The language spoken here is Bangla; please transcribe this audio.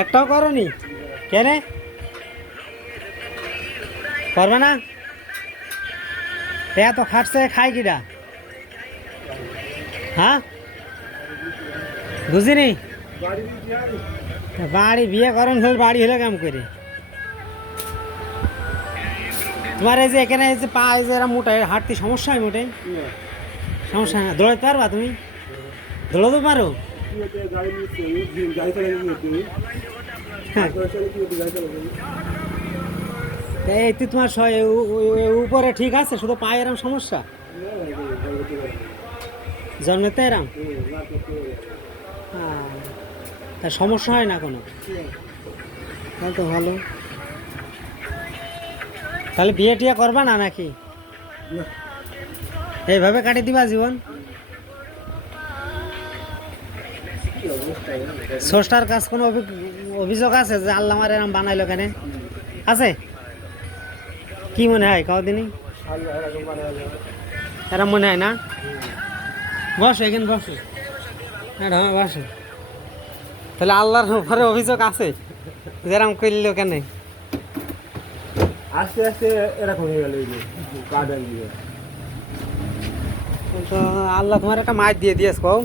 একটাও করনি কেন করবে না এত খাটছে খাই কিটা হ্যাঁ বুঝিনি বাড়ি বিয়ে করেন হলে বাড়ি হলে কাম করে তোমার এই যে এখানে এই যে পা এই যে এরা মোটাই হাঁটতে সমস্যা হয় মোটাই সমস্যা হয় না দৌড়াতে পারবা তুমি দৌড়াতে পারো এই তো তোমার উপরে ঠিক আছে শুধু পায়ে এরম সমস্যা জন্মেতে এরম তা সমস্যা হয় না কোনো তাহলে তো ভালো তাহলে বিয়ে টিয়ে করবা না নাকি এইভাবে কাটিয়ে দিবা জীবন স্রষ্টার কাজ কোনো অভিযোগ আছে যে আল্লাহ আমার এরম বানাইলো কেন আছে কি মনে হয় কদিনই এরম মনে হয় না বসো এখানে বসো হ্যাঁ বসো তাহলে আল্লাহর উপরে অভিযোগ আছে যেরকম করলো কেন আস্তে আস্তে এরকম হয়ে গেল তো আল্লাহ তোমার একটা মাছ দিয়ে দিয়েছ কও